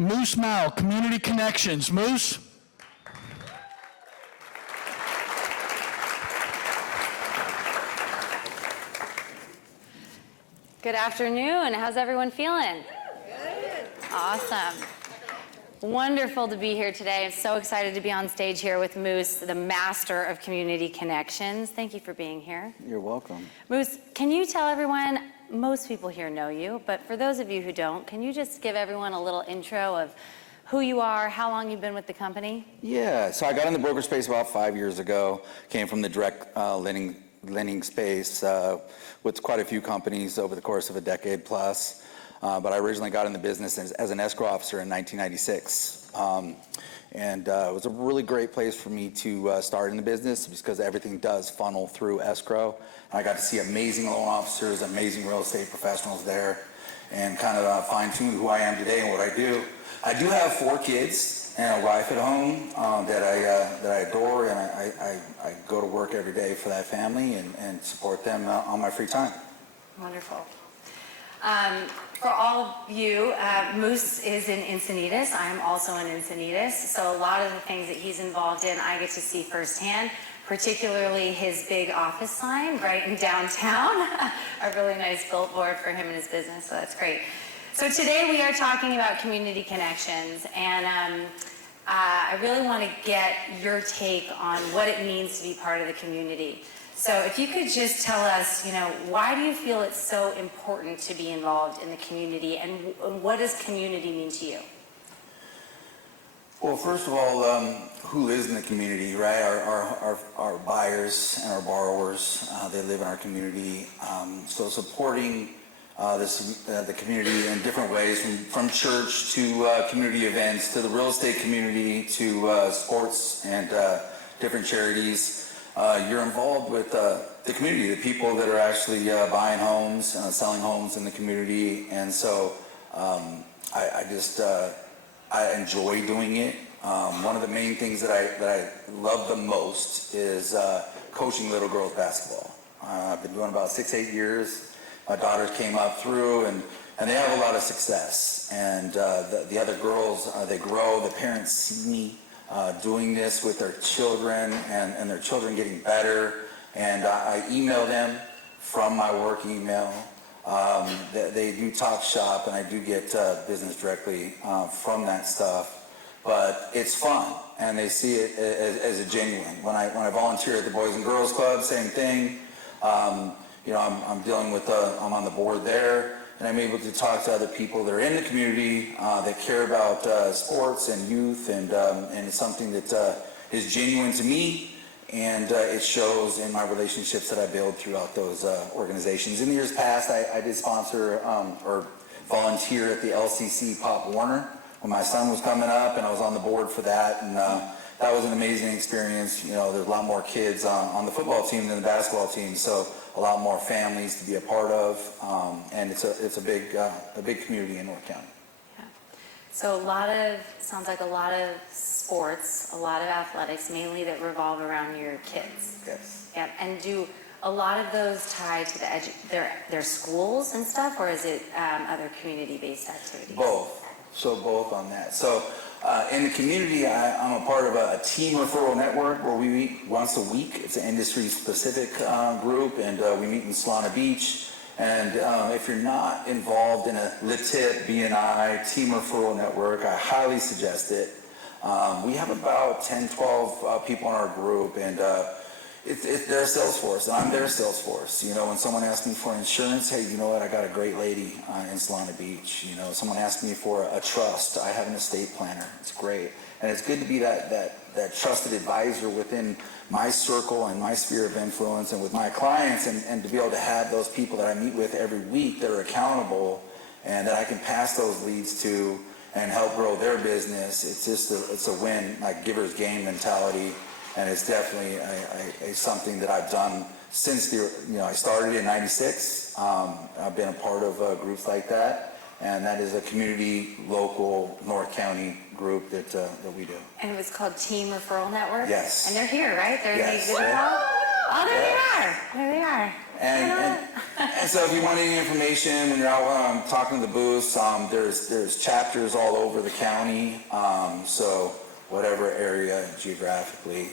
Moose Mao, Community Connections. Moose? Good afternoon. How's everyone feeling? Good. Awesome. Wonderful to be here today. I'm so excited to be on stage here with Moose, the master of community connections. Thank you for being here. You're welcome. Moose, can you tell everyone, most people here know you, but for those of you who don't, can you just give everyone a little intro of who you are, how long you've been with the company? Yeah, so I got in the broker space about 5 years ago, came from the direct lending space with quite a few companies over the course of a decade plus. But I originally got in the business as an escrow officer in 1996. And it was a really great place for me to start in the business because everything does funnel through escrow. I got to see amazing loan officers, amazing real estate professionals there, and kind of fine-tune who I am today and what I do. I do have 4 kids and a wife at home that I adore, and I go to work every day for that family and support them on my free time. Wonderful. For all of you, Moose is in Encinitas. I'm also in Encinitas. So a lot of the things that he's involved in, I get to see firsthand, particularly his big office sign right in downtown, a really nice billboard for him and his business, so that's great. So today we are talking about community connections, and I really want to get your take on what it means to be part of the community. So if you could just tell us, why do you feel it's so important to be involved in the community, and what does community mean to you? Well, first of all, who lives in the community, right? Our buyers and our borrowers, they live in our community. So supporting the community in different ways, from church to community events, to the real estate community, to sports and different charities. You're involved with the community, the people that are actually buying homes, selling homes in the community, and so I enjoy doing it. One of the main things that I love the most is coaching little girls basketball. I've been doing about 6-8 years. My daughters came up through, and they have a lot of success. And the other girls, they grow. The parents see me doing this with their children, and their children getting better. And I email them from my work email. They do talk shop, and I do get business directly from that stuff. But it's fun, and they see it as a genuine. When I volunteer at the Boys and Girls Club, same thing. I'm dealing with, I'm on the board there, and I'm able to talk to other people that are in the community that care about sports and youth, and it's something that is genuine to me, and it shows in my relationships that I build throughout those organizations. In the years past, I did sponsor or volunteer at the LCC Pop Warner when my son was coming up, and I was on the board for that, and that was an amazing experience. There's a lot more kids on the football team than the basketball team, so a lot more families to be a part of, and it's a big community in North County. Yeah. So sounds like a lot of sports, a lot of athletics, mainly that revolve around your kids. Yes. Yeah. And do a lot of those tie to their schools and stuff, or is it other community-based activities? Both. So both on that. So in the community, I'm a part of a team referral network where we meet once a week. It's an industry-specific group, and we meet in Solana Beach. And if you're not involved in a LITIP, BNI, team referral network, I highly suggest it. We have about 10, 12 people in our group, and it's their sales force, and I'm their sales force. When someone asks me for insurance, hey, you know what, I got a great lady in Solana Beach. Someone asks me for a trust, I have an estate planner. It's great. And it's good to be that trusted advisor within my circle and my sphere of influence and with my clients, and to be able to have those people that I meet with every week that are accountable and that I can pass those leads to and help grow their business. It's a win, like giver's gain mentality. And it's definitely something that I've done since I started in '96. I've been a part of groups like that, and that is a community, local, North County group that we do. And it was called Team Referral Network? Yes. And they're here, right? Yes. Oh, there they are. There they are. And so if you want any information when you're out talking to the booths, there's chapters all over the county. So whatever area geographically.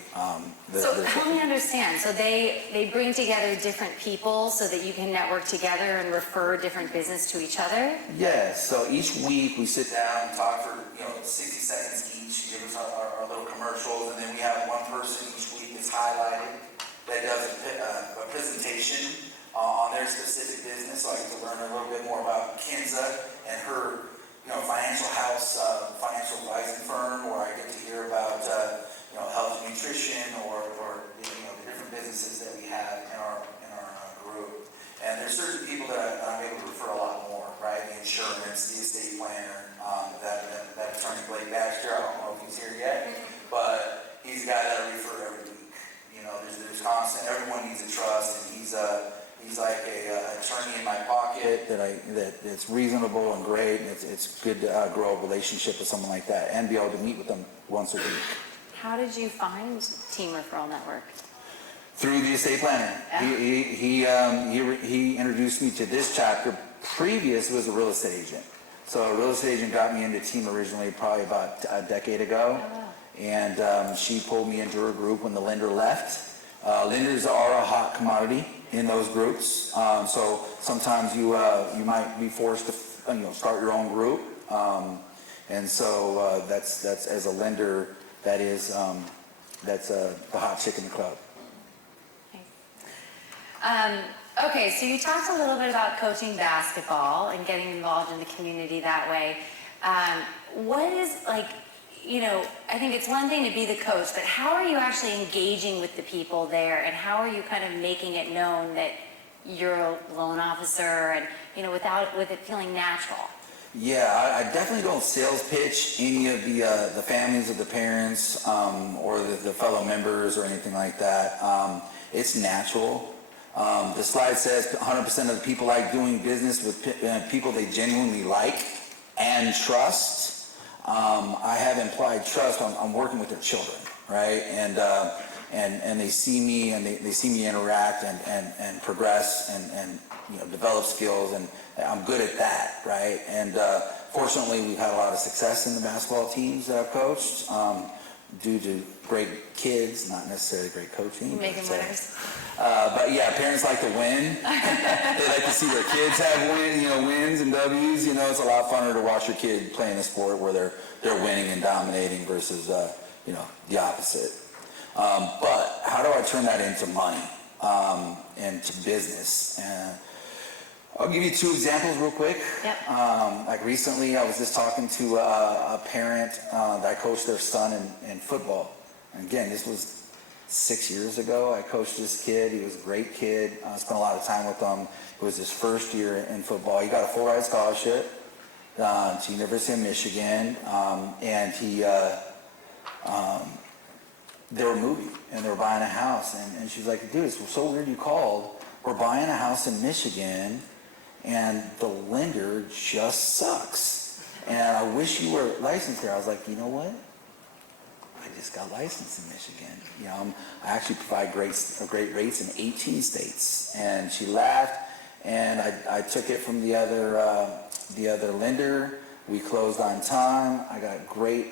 So help me understand, so they bring together different people so that you can network together and refer different business to each other? Yes, so each week we sit down and talk for 60 seconds each, give us our little commercials, and then we have one person each week that's highlighted that does a presentation on their specific business, so I get to learn a little bit more about Kenza and her financial house, financial advising firm, or I get to hear about health and nutrition, or the different businesses that we have in our group. And there's certain people that I'm able to refer a lot more, right? The insurance, the estate planner, that attorney Blake Baxter. I don't know if he's here yet, but he's a guy that I refer every week. There's constant. Everyone needs a trust, and he's like a attorney in my pocket that's reasonable and great, and it's good to grow a relationship with someone like that and be able to meet with them once a week. How did you find Team Referral Network? Through the estate planner. He introduced me to this chapter. Previous was a real estate agent. So a real estate agent got me into Team originally probably about a decade ago. Oh, wow. And she pulled me into her group when the lender left. Lenders are a hot commodity in those groups. So sometimes you might be forced to start your own group. And so that's as a lender, that's the hot chick in the club. Okay, so you talked a little bit about coaching basketball and getting involved in the community that way. What is I think it's one thing to be the coach, but how are you actually engaging with the people there, and how are you kind of making it known that you're a loan officer and, with it feeling natural? Yeah, I definitely don't sales pitch any of the families of the parents or the fellow members or anything like that. It's natural. The slide says 100% of the people like doing business with people they genuinely like and trust. I have implied trust. I'm working with their children, right? And they see me and they see me interact and progress and develop skills, and I'm good at that, right? And fortunately, we've had a lot of success in the basketball teams that I've coached due to great kids, not necessarily great coaching. You making winners. But yeah, parents like to win. They like to see their kids have wins and W's. It's a lot funner to watch your kid playing a sport where they're winning and dominating versus the opposite. But how do I turn that into money and to business? I'll give you two examples real quick. Yep. Like recently, I was just talking to a parent that I coached their son in football. And again, this was 6 years ago. I coached this kid. He was a great kid. I spent a lot of time with him. It was his first year in football. He got a full ride scholarship to University of Michigan, and they were moving and they were buying a house. And she was like, "Dude, it's so weird you called. We're buying a house in Michigan, and the lender just sucks. And I wish you were licensed here." I was like, "You know what? I just got licensed in Michigan. I actually provide great rates in 18 states." And she laughed, and I took it from the other lender. We closed on time. I got great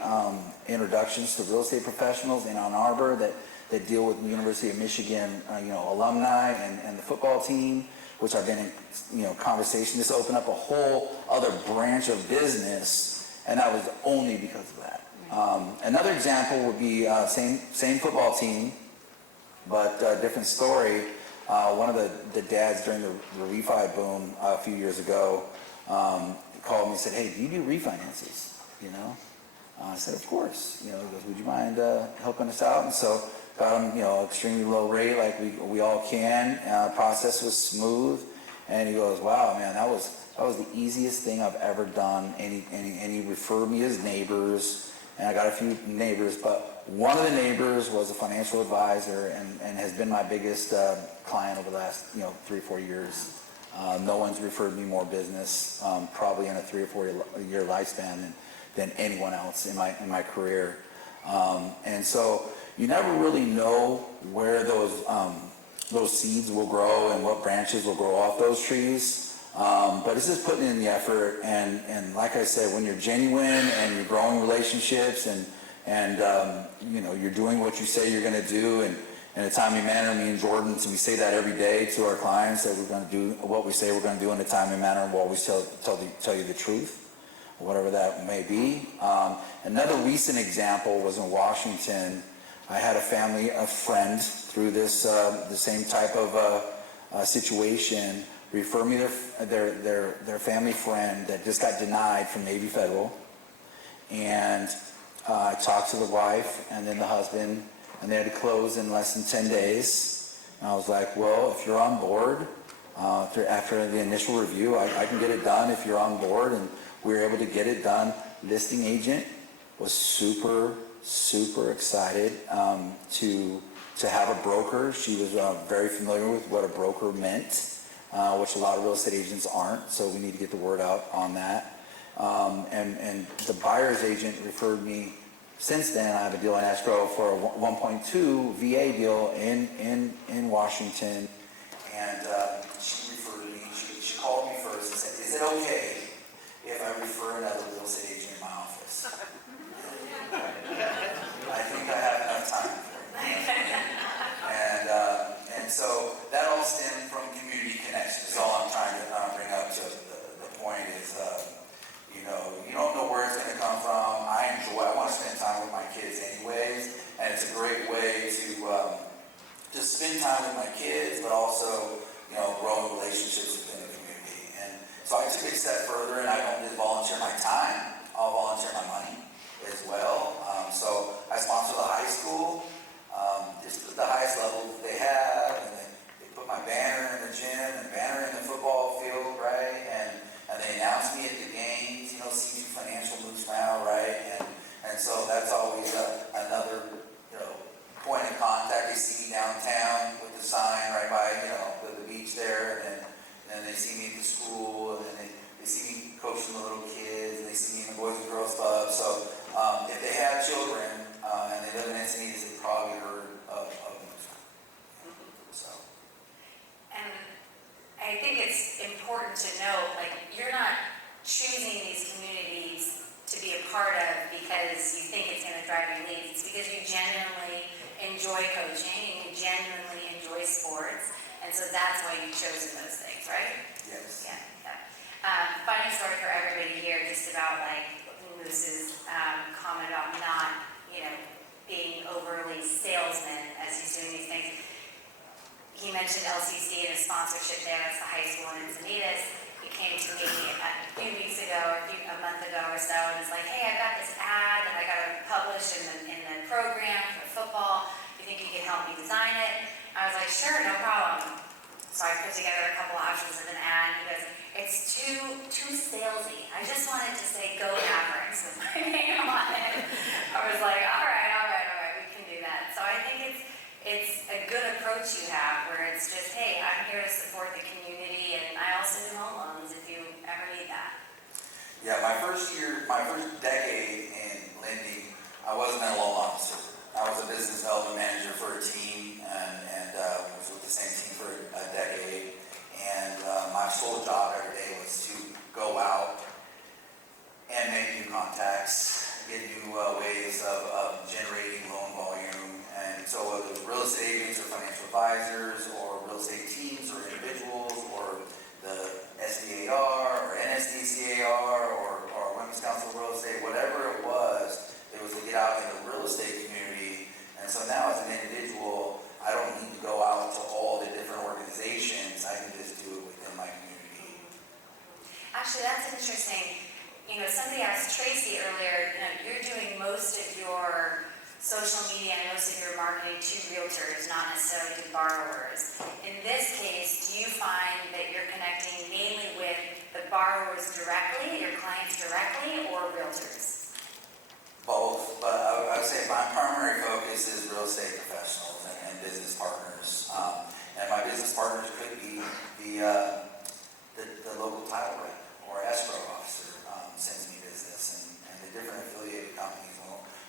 introductions to real estate professionals in Ann Arbor that deal with the University of Michigan, alumni and the football team, which I've been in, conversation. This opened up a whole other branch of business, and that was only because of that. Another example would be same football team, but different story. One of the dads during the refi boom a few years ago called me and said, "Hey, do you do refinances?" I said, "Of course." He goes, "Would you mind helping us out?" And so got him, extremely low rate like we all can. Process was smooth, and he goes, "Wow, man, that was the easiest thing I've ever done." And he referred me his neighbors. And I got a few neighbors, but one of the neighbors was a financial advisor and has been my biggest client over the last 3 or 4 years. No one's referred me more business, probably in a 3 or 4 year lifespan than anyone else in my career. And so you never really know where those those seeds will grow and what branches will grow off those trees. But it's just putting in the effort, and like I said, when you're genuine and you're growing relationships and you know, you're doing what you say you're going to do, and in a timely manner. Me and Jordan, so we say that every day to our clients, that we're going to do what we say we're going to do in a timely manner, and we'll always tell you the truth, whatever that may be. Another recent example was in Washington. I had a friend through this the same type of situation, refer me their family friend that just got denied from Navy Federal, and I talked to the wife and then the husband, and they had to close in less than 10 days. And I was like, well, if you're on board, after the initial review, I can get it done if you're on board. And we were able to get it done. Listing agent was super excited to have a broker. She was very familiar with what a broker meant, which a lot of real estate agents aren't. So we need to get the word out on that. And the buyer's agent referred me. Since then, I have a deal in escrow for a 1.2 VA deal in Washington, and she referred me. She called me first and said, "Is it okay if I refer another real estate agent in my office?" I think I have enough time for it. And so that all stemmed from community connections. That's all I'm trying to bring up to the point is. You know, you don't know where it's going to come from. I want to spend time with my kids anyways, and it's a great way to spend time with my kids, but also, you know, growing relationships within the community. And so I took it a step further, and I don't just volunteer my time, I'll volunteer my money as well. So I sponsor the high school, it's the highest level that they have, and they put my banner in the gym and banner in the football field, right? And they announce me at the games, you know, see me financial moves now, right? And so that's always another, you know, point of contact. They see me downtown with the sign right by, you know, the beach there, and then they see me at the school, and then they see me coaching the little kids, and they see me in the Boys and Girls Club. So if they have children and they live in Encinitas, they probably heard of me. So. And I think it's important to note, like, you're not choosing these communities to be a part of because you think it's going to drive you leads. It's because you genuinely enjoy coaching and you genuinely enjoy sports. And so that's why you've chosen those things, right? Yes. Yeah. Funny story for everybody here, just about like Moose's comment about not, you know, being overly salesman as he's doing these things. He mentioned LCC and a sponsorship there. That's the high school in Encinitas. He came to me a few weeks ago, or a month ago or so, and was like, "Hey, I've got this ad that I got to publish in the program for football. Do you think you can help me design it?" I was like, "Sure, no problem." So I put together a couple options of an ad. He goes, "It's too salesy. I just wanted to say Go Mavericks with my name on it." I was like, all right, we can do that. So I think it's a good approach you have, where it's just, hey, I'm here to support the community, and I also do home loans if you ever need that. Yeah, my first decade in lending, I wasn't a loan officer. I was a business development manager for a team, and was with the same team for a decade. And my sole job every day was to go out and make new contacts, get new ways of generating loan volume. And so whether it was real estate agents or financial advisors or real estate teams or individuals or the SDAR or NSDCAR or Women's Council of Real Estate, whatever it was to get out in the real estate community. And so now as an individual, I don't need to go out to all the different organizations. I can just do it within my community. Actually, that's interesting. You know, somebody asked Tracy earlier, you know, you're doing most of your social media and most of your marketing to realtors, not necessarily to borrowers. In this case, do you find that you're connecting mainly with the borrowers directly, your clients directly, or realtors? Both, but I would say my primary focus is real estate professionals and business partners. And my business partners could be the local title rep or escrow officer sends me business, and the different affiliated companies.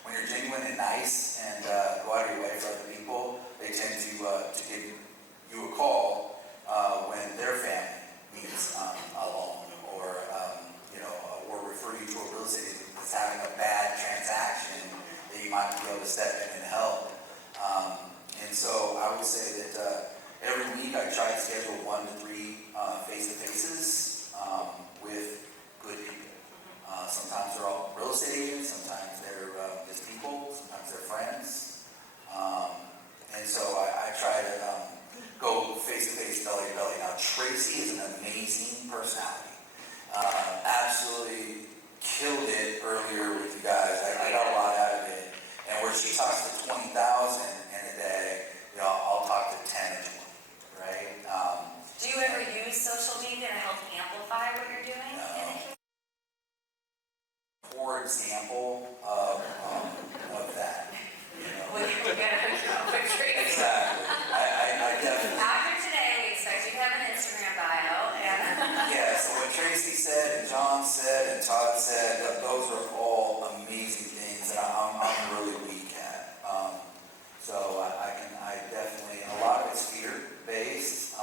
When you're genuine and nice and go out of your way for other people, they tend to give you a amazing personality. Absolutely killed it earlier with you guys. I got a lot out of it. And where she talks to 20,000 in a day, I'll talk to 10 or 20, right? Do you ever use social media to help amplify what you're doing in the community? For example of that. Well, you're gonna hook you up with Tracy. Exactly. I definitely. After today, we expect you to have an Instagram bio and. Yeah, so what Tracy said and John said and Todd said, those are all amazing things that I'm really weak at. So I definitely, and a lot of it's fear-based.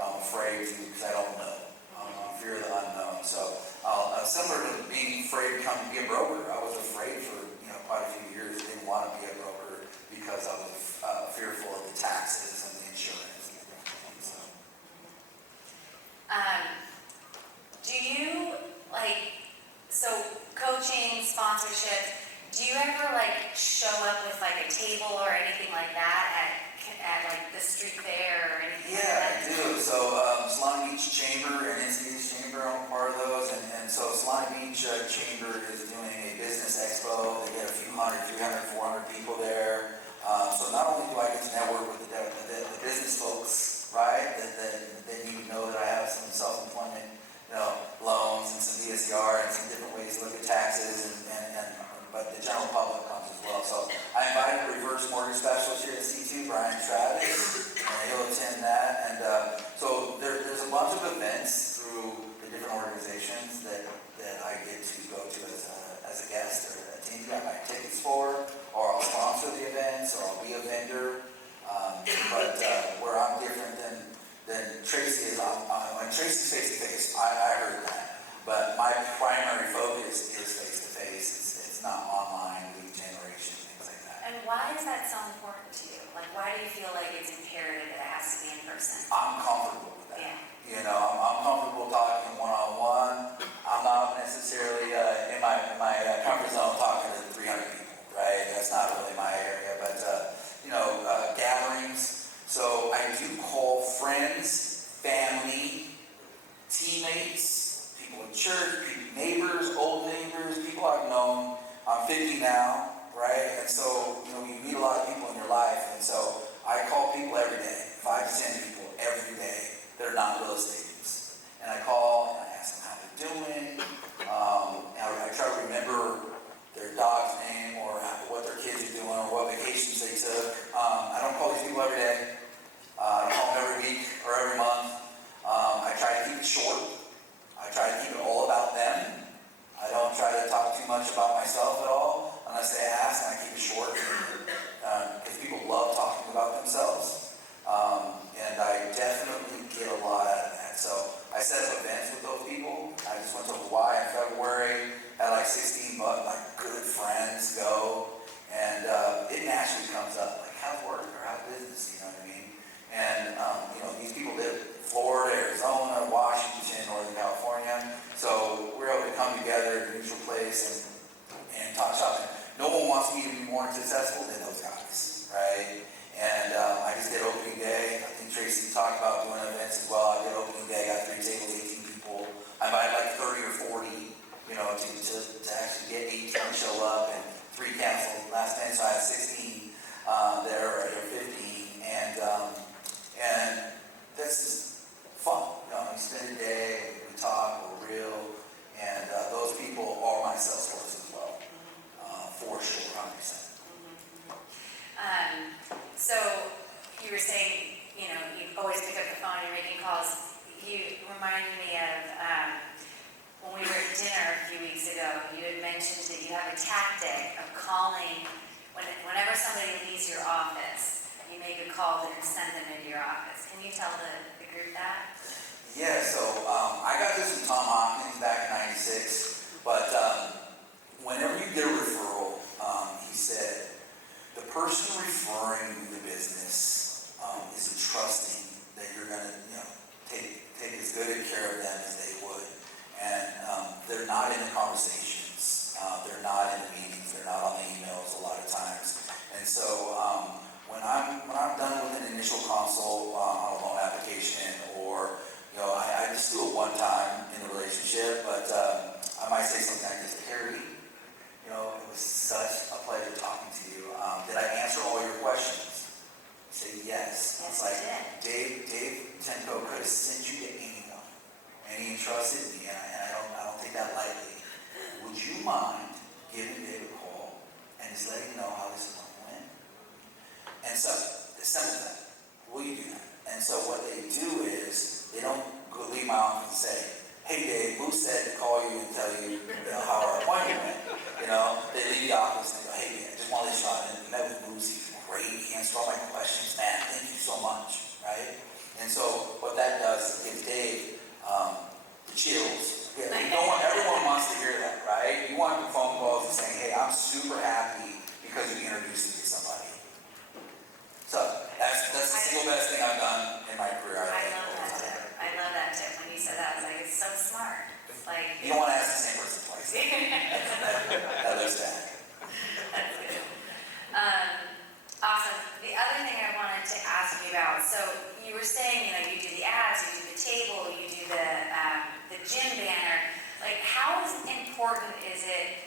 I'm afraid to, because I don't know. I'm fear of the unknown. So similar to being afraid to come and be a broker, I was afraid for quite a few years. Didn't want to be a broker because I was fearful of the taxes and the insurance and everything. So. Do you so coaching, sponsorship, do you ever show up with a table or anything like that at the street fair or anything like that? Yeah, I do. So Solana Beach Chamber and Encinitas Chamber, I'm part of those. And so Solana Beach Chamber is doing a business expo. They get a few hundred, 300, 400 people there. So not only do I get to network with the business folks, right, that they need to know that I have some self-employment loans and some DSCR and some different ways to look at taxes, but the general public comes as well. So I invited a reverse mortgage specialist here at C2, Brian Travis, and he'll attend that. And so there's a bunch of events through the different organizations that I get to go to as a guest or a team I buy tickets for, or I'll sponsor the events, or I'll be a vendor. But where I'm different than Tracy is, when Tracy's face-to-face, I heard that. But my primary focus is face-to-face. It's not online, lead generation, things like that. And why is that so important to you? Why do you feel like it's imperative that it has to be in person? I'm comfortable with that. Yeah. I'm comfortable talking one-on-one. I'm not necessarily in my comfort zone talking to 300 people, right? That's not really my area. But, gatherings. So I do call friends, family, teammates, people in church, neighbors, old neighbors, people I've known. I'm 50 now, right? And so, you meet a lot of people in your life. And so I call people every day, 5 to 10 people every day that are not real estate agents. And I call and I ask them how they're doing. I try to remember their dog's name or what their kids are doing or what vacations they took. I don't call these people every day. I don't call them every week or every month. I try to keep it short. I try to keep it all about them. I don't try to talk too much about myself at all unless they ask, and I keep it short because people love talking about themselves. And I definitely get a lot out of that. So I set up events with those people. I just went to Hawaii in February, had 16 good friends go, and it naturally comes up, how's work or how's business, you know what I mean? And, these people live in Florida, Arizona, Washington, Northern California, so we're able to come together in a neutral place and talk shopping. No one wants me to be more successful than those guys, right? And I just did opening day. I think Tracy talked about doing events as well. I did opening day, got 3 tables, 18 people. I invited 30 or 40, to actually get 18 to show up, and 3 canceled last time, so I had 16 there, or 15, and that's just fun. You spend a day, we talk, we're real, and those people are my sales force as well, for sure, 100%. So you were saying, you always pick up the phone, you're making calls. You reminded me of when we were at dinner a few weeks ago, you had mentioned that you have a tactic of calling whenever somebody leaves your office, you make a call to send them into your office. Can you tell the group that? Yeah, so I got this from Tom Hopkins back in '96, but whenever you get a referral, he said, the person referring you the business is entrusting that you're going to take as good a care of them as they would. And they're not in the conversations. They're not in the meetings. They're not on the emails a lot of times. And so when I'm done with an initial consult on a loan application, or I one time in the relationship, but I might say something like this: Carrie, it was such a pleasure talking to you. Did I answer all your questions? Say yes. Yes, It's like you did. Dave Tenko could have sent you to anyone, and he entrusted me, and I don't take that lightly. Would you mind giving Dave a call and just letting me know how this one went? And so, the simple thing, will you do that? And so what they do is, they don't go leave my office and say, hey Dave, who said to call you and tell you, how our appointment went? They leave the office and they go, hey man, just want to let you know, I met with Bruce, he's great, he answered all my questions, man, thank you so much, right? And so what that does is give Dave the chills. Everyone wants to hear that, right? You want the phone calls and saying, hey, I'm super happy because you introduced me to somebody. So that's the single best thing I've done in my career. I love that tip. I love that tip. When you said that, I was like, it's so smart. It's like, You don't want to ask the same person twice. That lives back. That's good. Awesome. The other thing I wanted to ask you about, so you were saying, you do the ads, you do the table, you do the gym banner. Like, how important is it?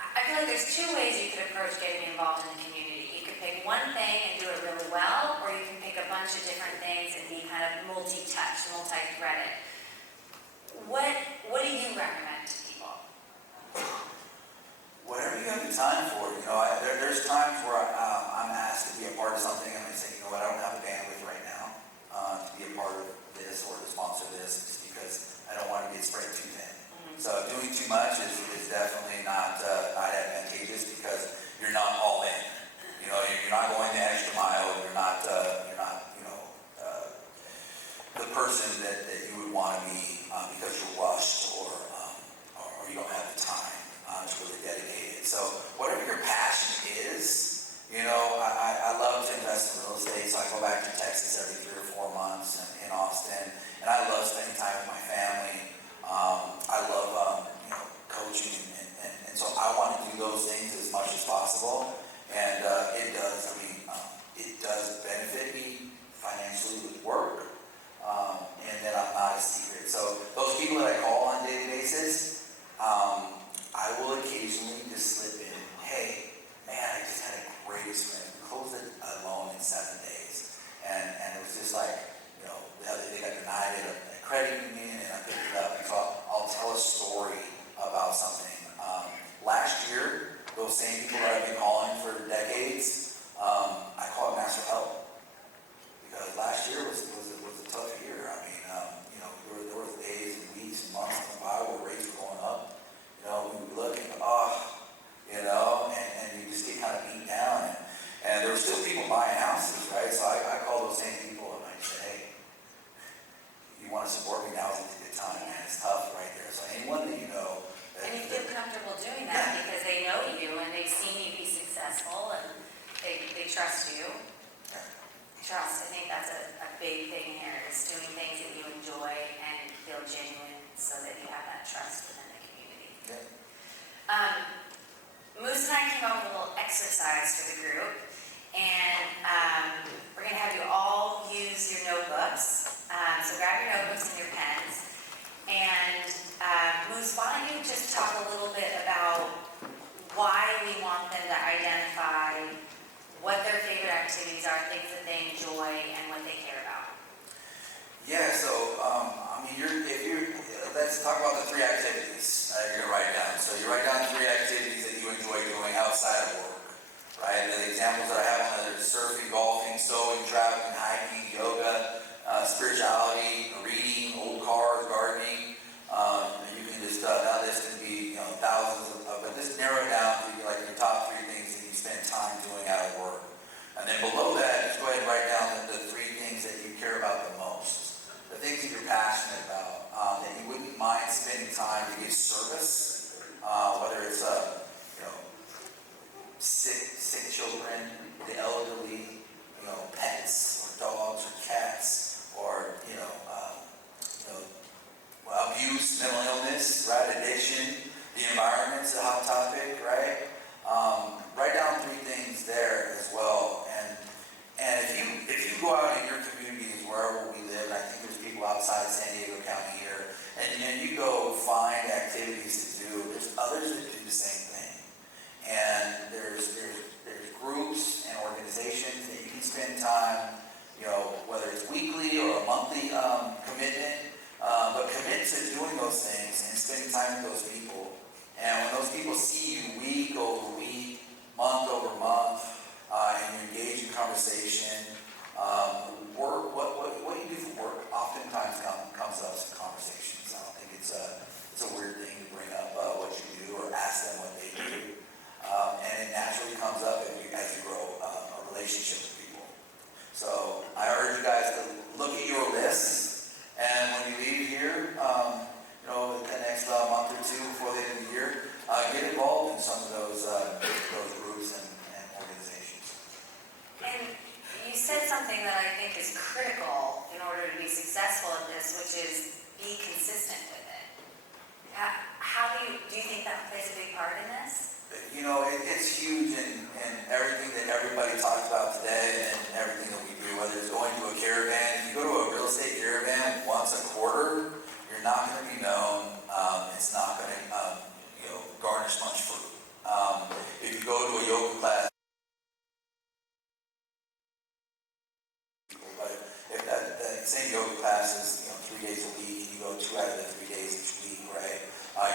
I feel like there's two ways you could approach getting involved in the community. You could pick one thing and do it really well, or you can pick a bunch of different things and be kind of multi-touch, multi-threaded. What do you recommend to people? Whatever you have the time for. There's times where I'm asked to be a part of something, and I say, I don't have the bandwidth right now to be a part of this or to sponsor this, just because I don't want to get spread too thin. So doing too much is definitely not advantageous, because you're not all in. You're not going the extra mile. You're not the person that you would want to be because you're rushed or you don't have the time to really dedicate it. So whatever your passion is, I love to invest in real estate. So I go back to Texas every 3 or 4 months in Austin, and I love spending time with my family. I love coaching, and so I want to do those things as much as possible. And it does benefit me financially with work, and then I'm not a secret. So those people that I call on a daily basis, I will occasionally just slip in, hey, man, I just had a great experience. We closed a loan in 7 days, and it was just like, they got denied it at credit union, and I picked it up, and so I'll tell a story about something. Last year, those same people that I've been calling for decades, I called and asked for help, because last year was a tough year. I mean, there were days and weeks and months went by where rates were going up. We would look and and you just get kind of beat down, and there were still people buying houses, right? So I called those same people and I said, hey, you want to support me, now is a good time, man. It's tough right there. So anyone that you know. And you feel comfortable doing that because they know you and they've seen you be successful and they trust you. Trust, I think that's a big thing here, is doing things that you enjoy and feel genuine so that you have that trust within the community. Yeah. Moose and I came up with a little exercise for the group, and we're going to have you all use your notebooks. So grab your notebooks and your pens. And Moose, why don't you just talk a little bit about why we want them to identify what their favorite activities are, things that they enjoy, and what they care about. Yeah, so, let's talk about the 3 activities you're going to write down. So you write down 3 activities that you enjoy doing outside of work, right? The examples that I have on there are surfing, golfing, sewing, traveling, hiking, yoga, spirituality, reading, old cars, gardening. You can just, that list can be, thousands but just narrow it down to like your top 3 things that you spend time doing out of work. And then below that, just go ahead and write down the 3 things that you care about the most. The things that you're passionate about, that you wouldn't mind spending time to give service, whether it's, sick children, the elderly, pets, or dogs, or cats, or, abuse, mental illness, right, addiction, the environment's a hot topic, right? Write down 3 things there as well, and if you go out in your communities, wherever we live, and I think there's people outside of San Diego County here, into doing those things and spending time with those people. And when those people see you week over week, month over month, and you engage in conversation, what you do for work oftentimes comes up in conversations. I don't think it's a weird thing to bring up what you do or ask them what they do. And it naturally comes up as you grow a relationship with people. So I urge you guys to look at your lists, and when you leave here, the next month or two before the end of the year, get involved in some of those groups and organizations. And you said something that I think is critical in order to be successful at this, which is be consistent with it. How do you think that plays a big part in this? It's huge in everything that everybody talks about today and everything that we do, whether it's going to a caravan. If you go to a real estate caravan once a quarter, you're not going to be known. It's not going to, garnish much fruit. If you go to a yoga class, but if that same yoga class is 3 days a week, and you go 2 out of the 3 days each week, right?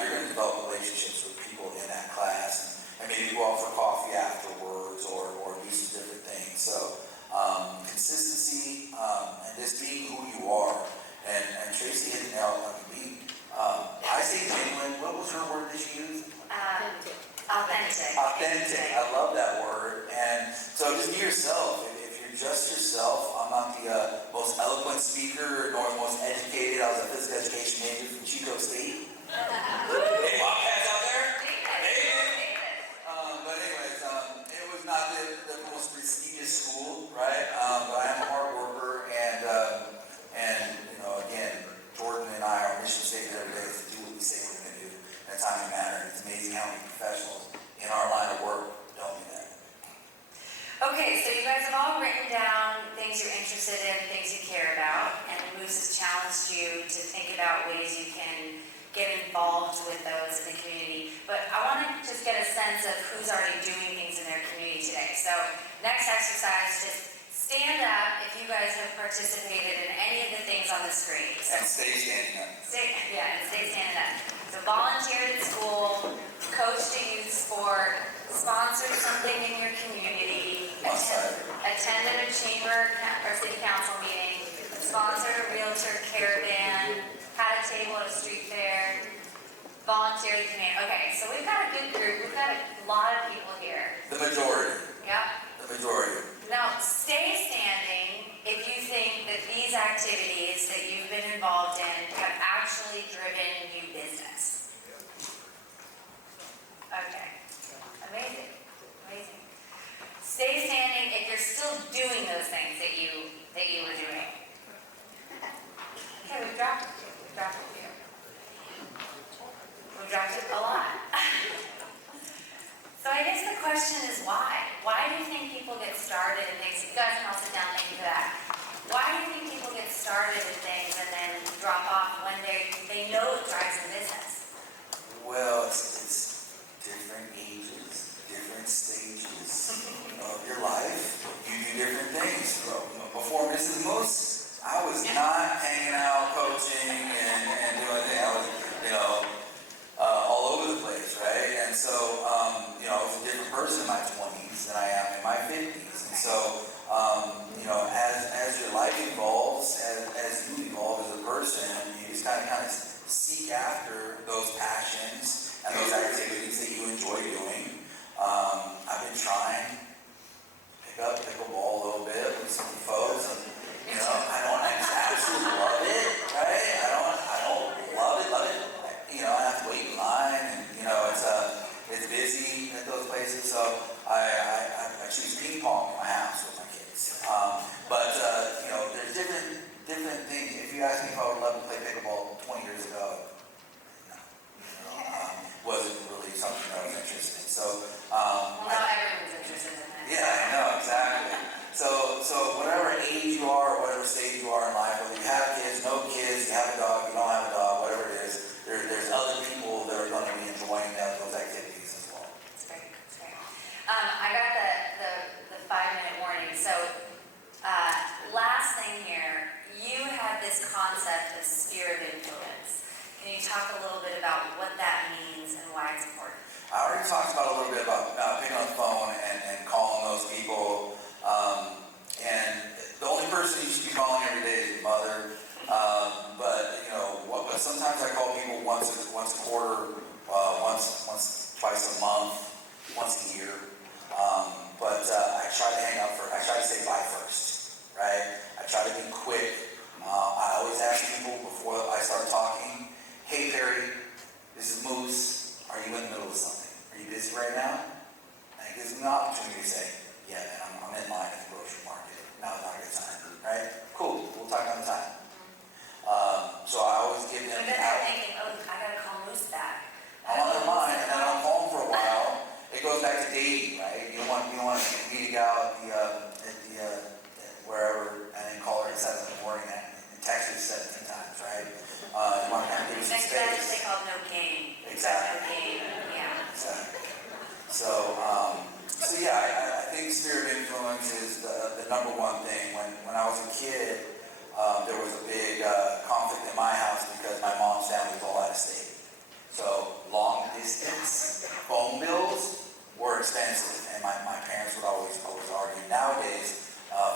You're going to develop relationships with people in that class, and maybe go out for coffee afterwards, or do some different things. So consistency and just being who you are. And Tracy hit the nail on the beat. I say genuine. What was her word that she used? Authentic. Authentic. I love that word. And so just be yourself. If you're just yourself, I'm not the most eloquent speaker nor the most educated. I was a physical education major from Chico State. Hey, Wildcats out there? Hey. But anyways, it was not the most prestigious school, right? But I am a hard worker, and again, Jordan and I, our mission statement every day is to do what we say we're going to do in a timely manner. It's amazing how many professionals in our line of work don't do that. Okay, so you guys have all written down things you're interested in, things you care about, and Moose has challenged you to think about ways you can get involved with those in the community. But I want to just get a sense of who's already doing things in their community today. So next exercise, just stand up if you guys have participated in any of the things on the screen. So And stay standing up. stay standing up. So volunteered at school, coached a youth sport, sponsored something in your community, attended a chamber or city council meeting, sponsored a realtor caravan, had a table at a street fair, volunteered the community. Okay, so we've got a good group. We've got a lot of people here. The majority. Yep. The majority. Now, stay standing if you think that these activities that you've been involved in have actually driven you business. Okay. Amazing. Stay standing if you're still doing those things that you were doing. Okay, we've dropped a few. We've dropped it a lot. So I guess the question is why? Why do you think people get started in things? You guys can all sit down, thank you for that. Why do you think people get started in things and then drop off when they know it drives them business? Well, it's different ages, different stages of your life. You do different things. Before Mrs. Moose, I was not hanging out, coaching, and doing things. I was, all over the place, right? And so, I was a different person in my 20s than I am in my 50s. And so, as your life evolves, as you evolve as a person, you just kind of seek after those passions and those activities that you enjoy doing. I've been trying to pick up pickleball a little bit with some folks, and I just absolutely love it, right? I don't love it. I have to wait in line, and it's busy at those places, so I choose ping pong in my house with my kids. But there's different things. If you ask me if I would love to play pickleball 20 years ago, no, wasn't really something I was interested in. So you talk a little bit about what that means and why it's important? I already talked about a little bit about picking up the phone and calling those people. And the only person you should be calling every day is your mother. But you know, but sometimes I call people once a quarter, twice a month, once a year. But I try to I try to say bye first, right? I try to be quick. I always ask people before I start talking, hey Perry, this is Moose. Are you in the middle of something? Are you busy right now? And it gives me an opportunity to say, yeah, man, I'm in line at the grocery market. Now's not a good time, right? Cool, we'll talk another time. So I always give them. But then they're thinking, oh, I gotta call Moose back. I'm on their mind, and then I'm home for a while. It goes back to dating, right? You don't want to meet a gal wherever and then call her at 7 in the morning and text her 17 times, right? You want to kind of give her some That's what space. they call no game. Exactly. No game, yeah. Exactly. So yeah, I think sphere of influence is the number one thing. When I was a kid, there was a big conflict in my house because my mom's family was all out of state. So long distance phone bills were expensive, and my parents would always argue. Nowadays,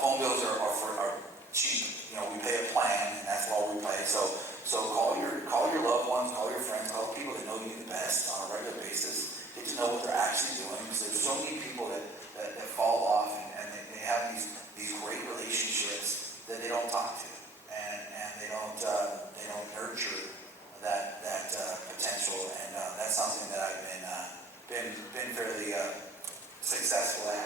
phone bills are cheap. You know, we pay a plan, and that's all we pay. So call your loved ones, call your friends, call the people that know you the best on a regular basis. Get to know what they're actually doing, because there's so many people that fall off and they have these great relationships that they don't talk to, and they don't nurture that potential, and that's something that I've been fairly successful at